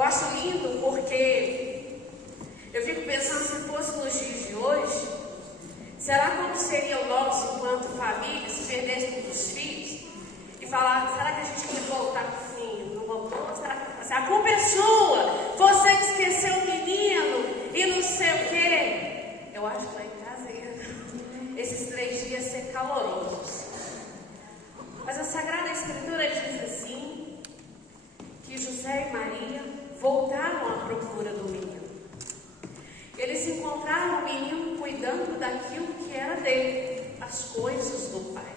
Eu acho lindo porque eu fico pensando, se fosse nos dias de hoje, será como seria o nosso enquanto família se perdesse um dos filhos e falar, será que a gente quer voltar assim, numa boa? Será que a culpa é sua? Você que esqueceu o menino e não sei o quê. Eu acho que lá em casa ia esses 3 dias ser calorosos. Mas a Sagrada Escritura diz assim, que José e Maria voltaram à procura do menino. Eles encontraram o menino cuidando daquilo que era dele, as coisas do pai.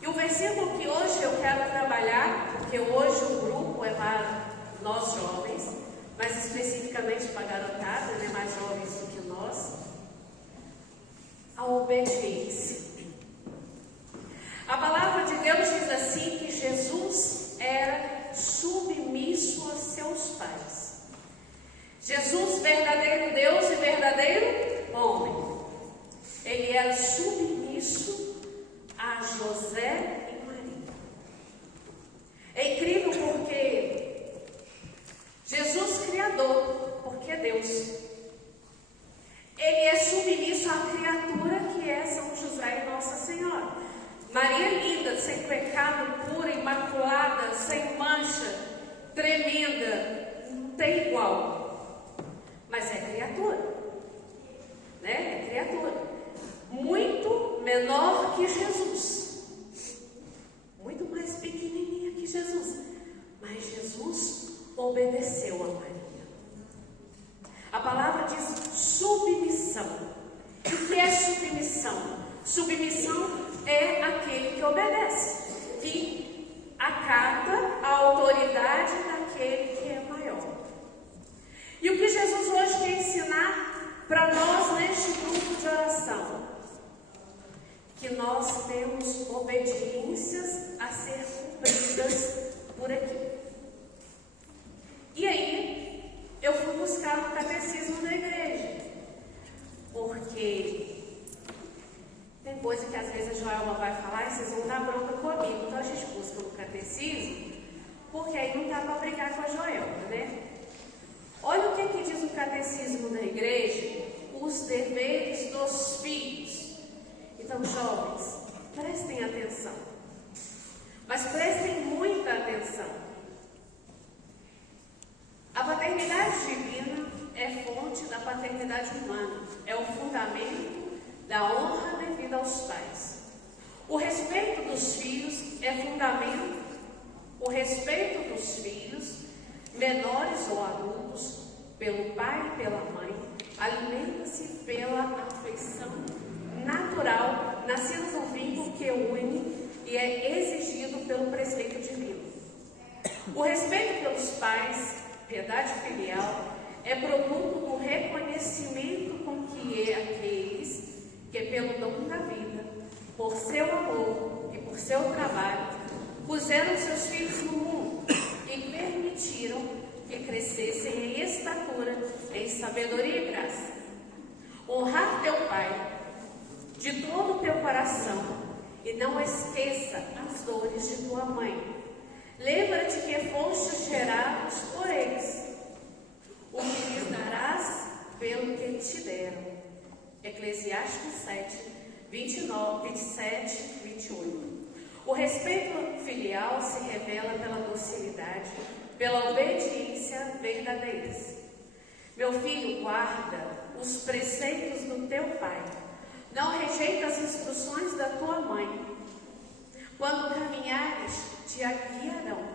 E o versículo que hoje eu quero trabalhar, porque hoje o grupo é para nós jovens, mas especificamente para a garotada, né, mais jovens do que nós, a obediência. A palavra de Deus diz assim que Jesus era submisso a seus pais. Jesus, verdadeiro Deus e verdadeiro homem, ele era submisso a José e Maria. É incrível porque Jesus, Criador, porque Deus, ele é submisso à criatura que é São José e Nossa Senhora. Maria linda, sem pecado, pura, imaculada, sem mancha, tremenda, não tem igual. Mas é criatura, né? É criatura. Muito menor que Jesus. Muito mais pequenininha que Jesus. Mas Jesus obedeceu a Maria. A palavra diz submissão. O que é submissão? Submissão é aquele que obedece, que acata a autoridade daquele que é maior. E o que Jesus hoje quer ensinar para nós neste grupo de oração? Que nós temos obediências a ser cumpridas por aqui. E aí, eu fui buscar no catecismo da igreja, porque tem coisa que às vezes a Joelma vai falar e vocês vão dar bronca comigo. Então a gente busca no catecismo, porque aí não dá para brigar com a Joelma, né? Olha o que diz o catecismo da igreja, os deveres dos filhos. Então, jovens, prestem atenção. Mas prestem muita atenção. A paternidade divina é fonte da paternidade humana. É o fundamento da honra devida aos pais. O respeito dos filhos é fundamento. O respeito dos filhos, menores ou adultos, pelo pai e pela mãe, alimenta-se pela afeição natural, nascida no vínculo que une e é exigido pelo preceito divino. O respeito pelos pais, piedade filial, é produto do reconhecimento com que aqueles que pelo dom da vida, por seu amor e por seu trabalho, puseram seus filhos no mundo e permitiram que crescessem em estatura, em sabedoria e graça. Honrar teu pai de todo o teu coração e não esqueça as dores de tua mãe. Lembra-te que fostes gerados por eles. O que lhes darás pelo que te deram. Eclesiastes 7, 29, 27, 28. O respeito filial se revela pela docilidade, pela obediência verdadeira. Meu filho, guarda os preceitos do teu pai. Não rejeita as instruções da tua mãe. Quando caminhares, te guiarão.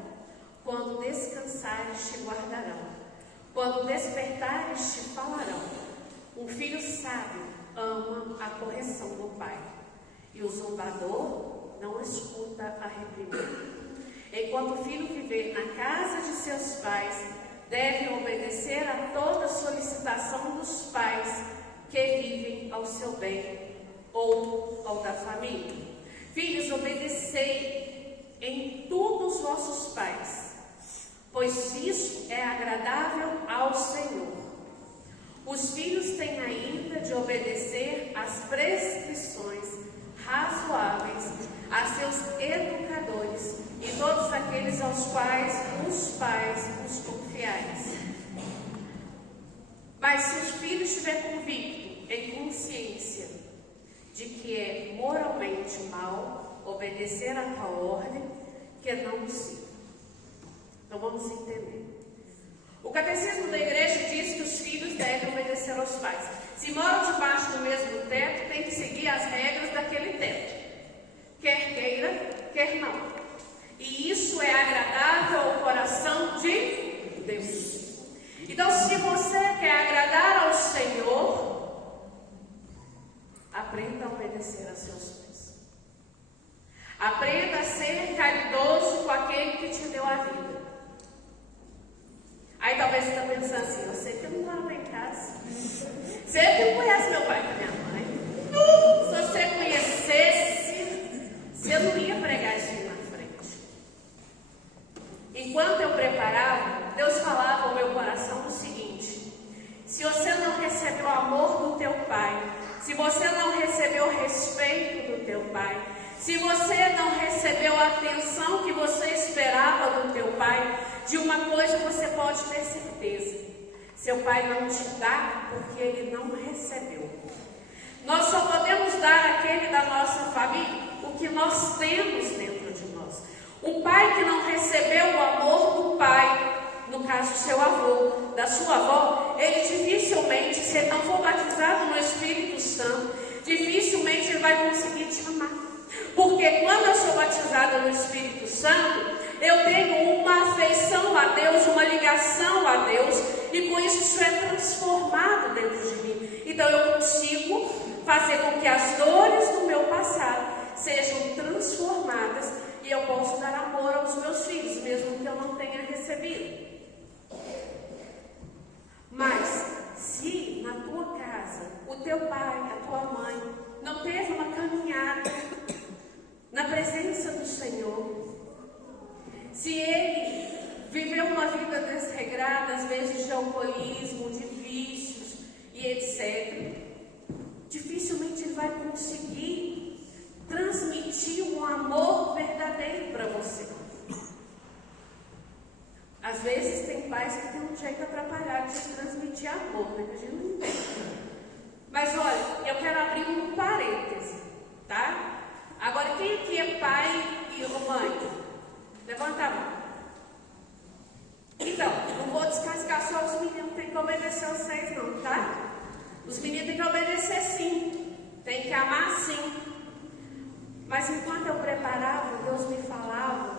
Quando descansares, te guardarão. Quando despertares, te falarão. Um filho sábio ama a correção do pai, e o zombador não escuta a reprimenda. Enquanto o filho viver na casa de seus pais, deve obedecer a toda solicitação dos pais que vivem ao seu bem ou ao da família. Filhos, obedecei em tudo os vossos pais, pois isso é agradável ao Senhor. Os filhos têm ainda de obedecer às prescrições razoáveis a seus educadores e todos aqueles aos quais os pais os confiais. Mas se os filhos estiver convicto em consciência de que é moralmente mal obedecer a tal ordem, que não o siga. Então vamos entender. O catecismo da igreja diz que os filhos devem obedecer aos pais. Se moram debaixo do mesmo teto, tem que seguir as regras daquele teto. Quer queira, quer não. E isso é agradável ao coração de Deus. Então, se você quer agradar ao Senhor, aprenda a obedecer a seus pais. Aprenda a ser caridoso com aquele que te deu a vida. Aí talvez você está pensando assim, eu sei que eu não moro em casa. Você que não conhece meu pai e minha mãe. Se você conhecesse, você não ia pregar isso na frente. Enquanto eu preparava, Deus falava ao meu coração o seguinte: se você não recebeu o amor do teu pai, se você não recebeu o respeito do teu pai, se você não recebeu a atenção que você esperava do teu pai, de uma coisa você pode ter certeza: seu pai não te dá porque ele não recebeu. Nós só podemos dar àquele da nossa família o que nós temos dentro de nós. Um pai que não recebeu o amor do pai, no caso do seu avô, da sua avó, ele dificilmente, se ele não for batizado no Espírito Santo, dificilmente ele vai conseguir te amar. Porque quando eu sou batizada no Espírito Santo, eu tenho uma afeição a Deus, uma ligação a Deus, e com isso é transformado dentro de mim. Então eu consigo fazer com que as dores do meu passado sejam transformadas e eu posso dar amor aos meus filhos, mesmo que eu não tenha recebido. Mas se na tua casa o teu pai, a tua mãe não teve uma caminhada na presença do Senhor, se ele viveu uma vida desregrada, às vezes de alcoolismo, de vícios e etc., dificilmente ele vai conseguir transmitir um amor verdadeiro para você. Às vezes tem pais que têm um jeito atrapalhado de transmitir amor, né? Que a gente não entende. Mas olha, eu quero abrir um parêntese, tá? Agora, quem aqui é pai e mãe? Levanta a mão. Então, não vou descascar só os meninos, tem que obedecer vocês não, tá? Os meninos têm que obedecer sim, tem que amar sim. Mas enquanto eu preparava, Deus me falava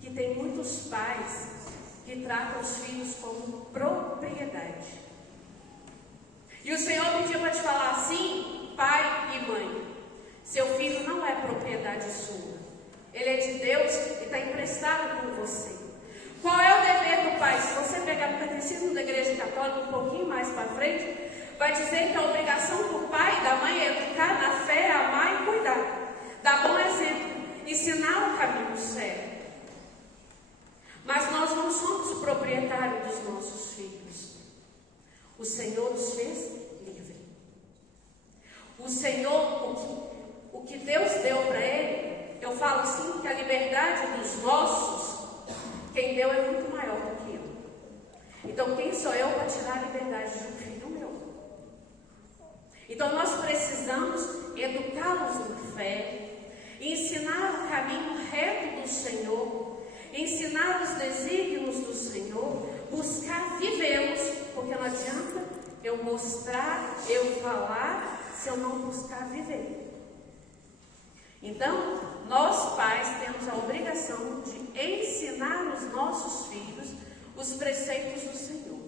que tem muitos pais que tratam os filhos como propriedade. E o Senhor pediu para te falar assim, pai e mãe: seu filho não é propriedade sua, ele é de Deus e está emprestado por você. Qual é o dever do pai? Se você pegar no catecismo da Igreja Católica um pouquinho mais para frente, vai dizer que a obrigação do pai e da mãe é educar na fé, amar e cuidar, dar bom exemplo, ensinar o caminho certo. Mas nós não somos o proprietário dos nossos filhos. O Senhor os fez livre. O Senhor, o que Deus deu para ele, eu falo assim, que a liberdade dos nossos, quem deu é muito maior do que eu. Então quem sou eu para tirar a liberdade de um filho meu? Então nós precisamos educá-los em fé, ensinar o caminho reto do Senhor, ensinar os desígnios do Senhor, buscar vivê-los, porque não adianta eu mostrar, eu falar, se eu não buscar viver. Então, nós pais temos a obrigação de ensinar os nossos filhos os preceitos do Senhor.